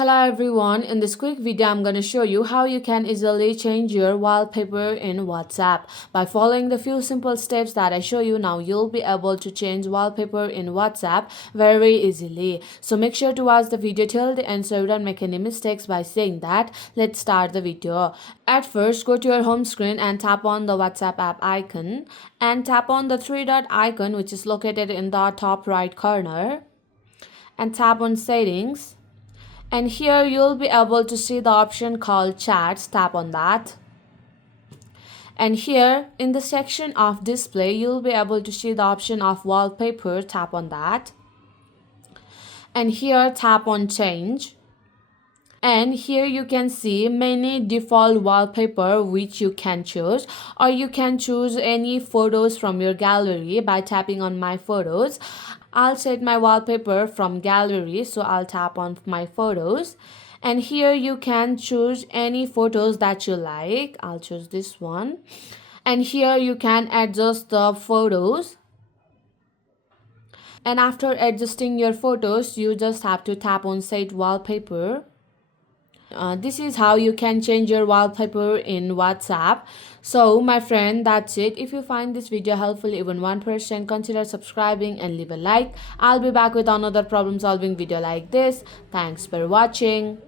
Hello everyone, in this quick video I'm going to show you how you can easily change your wallpaper in WhatsApp. By following the few simple steps that I show you now, you'll be able to change wallpaper in WhatsApp very easily. So make sure to watch the video till the end so you don't make any mistakes. By saying that, let's start the video. At first, go to your home screen and tap on the WhatsApp app icon and tap on the three dot icon which is located in the top right corner and tap on settings. And here you'll be able to see the option called chats. Tap on that. And here in the section of display, you'll be able to see the option of wallpaper. Tap on that. And here tap on change. And here you can see many default wallpaper which you can choose, or you can choose any photos from your gallery by tapping on my photos. I'll set my wallpaper from gallery, so I'll tap on my photos. And here you can choose any photos that you like. I'll choose this one. And here you can adjust the photos. And after adjusting your photos, you just have to tap on set wallpaper. This is how you can change your wallpaper in WhatsApp. So my friend, that's it. If you find this video helpful even 1%, consider subscribing and leave a like. I'll be back with another problem solving video like this. Thanks for watching.